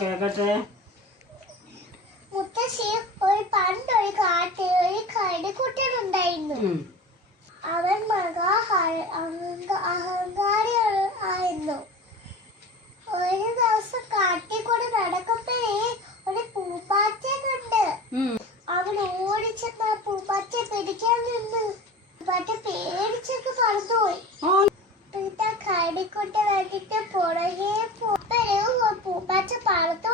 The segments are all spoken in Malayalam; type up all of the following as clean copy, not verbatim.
കേക്കട്ടെ. മുത്തശ്ശി ഒരു പണ്ടൊരു കാട്ടിൽ ഒരു കരടിക്കുട്ടനുണ്ടായിരുന്നു. അവൻ അഹങ്കാരി ആയിരുന്നു. ഒരു ദിവസം കാട്ടിൽ കൂടെ നടക്കുമ്പോഴേ ഒരു പൂമ്പാറ്റയെ കണ്ട്. അവൻ ഓടിച്ചെന്ന് ആ പൂമ്പാറ്റയെ പിടിക്കാൻ നിന്ന്. പൂമ്പാറ്റ പേടിച്ചൊക്കെ പറന്നുപോയി. കരടിക്കുട്ടൻ വേണ്ടിട്ട് പുറകെ പൂമ്പാറ്റ പറത്ത്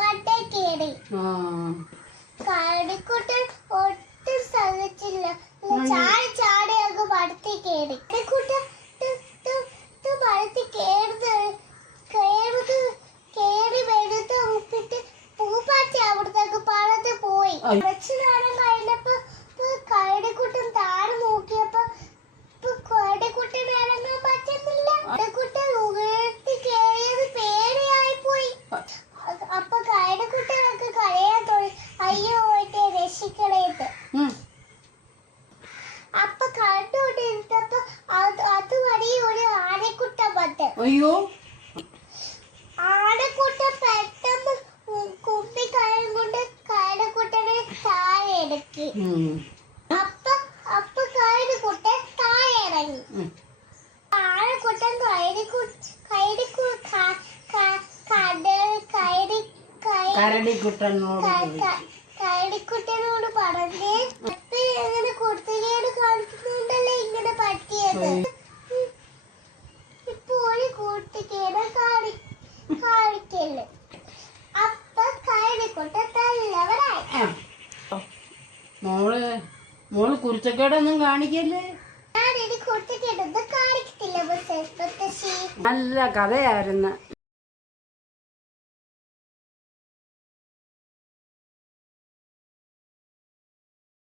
മണ്ടേ കയറി. കരടിക്കുട്ടൻ ഒട്ടും സഹിച്ചില്ല. ചാടി അങ്ങ് മരത്തി കയറി. മരത്തി കേറി വെറുതെ ഉപ്പിട്ട് പൂമ്പാറ്റ അവിടത്തേക്ക് പറന്ന് പോയി. കുറച്ചു നേരം കഴിഞ്ഞപ്പോ കരടിക്കുട്ടൻ താഴെ നോക്കിയപ്പോ കരടിക്കുട്ടൻ ഇറങ്ങാൻ പറ്റുന്നില്ല. കരടിക്കുട്ടൻ ഉയർത്തി കയറിയത് പേടിയായി പോയി. അപ്പൊ കരടിക്കുട്ടനൊക്കെ കരയാൻ തുടങ്ങി. അയ്യോ എന്നെ രക്ഷിക്കണേന്ന്. അപ്പൊ കണ്ടുകൊണ്ടിരുന്നപ്പോ അതുവഴി ഒരു ആനക്കുട്ടൻ വന്ന്. അയ്യോ, ആനക്കുട്ടൻ പെട്ടെന്ന് കുമ്പിക്കയം കൊണ്ട് കരടിക്കുട്ടനെ താഴെ ഇറക്കി. അപ്പൊ കരടിക്കുട്ടൻ താഴെ ഇറങ്ങി. ആനക്കുട്ടൻ കരടിക്കുട്ടനോട് പറഞ്ഞ് എങ്ങനെ കുർത്തികേട് കാണിക്കുന്നുണ്ടല്ലേ ഇങ്ങനെ പറ്റിയത്. ഇപ്പൊ ഒരു കുർത്തികേട് കാണിക്കല്ലേ. അപ്പൊ കരടിക്കുട്ടൻ നല്ലവരായി. മോള് കുരുത്തക്കേടൊന്നും കാണിക്കല്ലേ. ഞാനിനി കുർത്തികേടൊന്നും കാണിക്കത്തില്ല. നല്ല കഥയായിരുന്നു.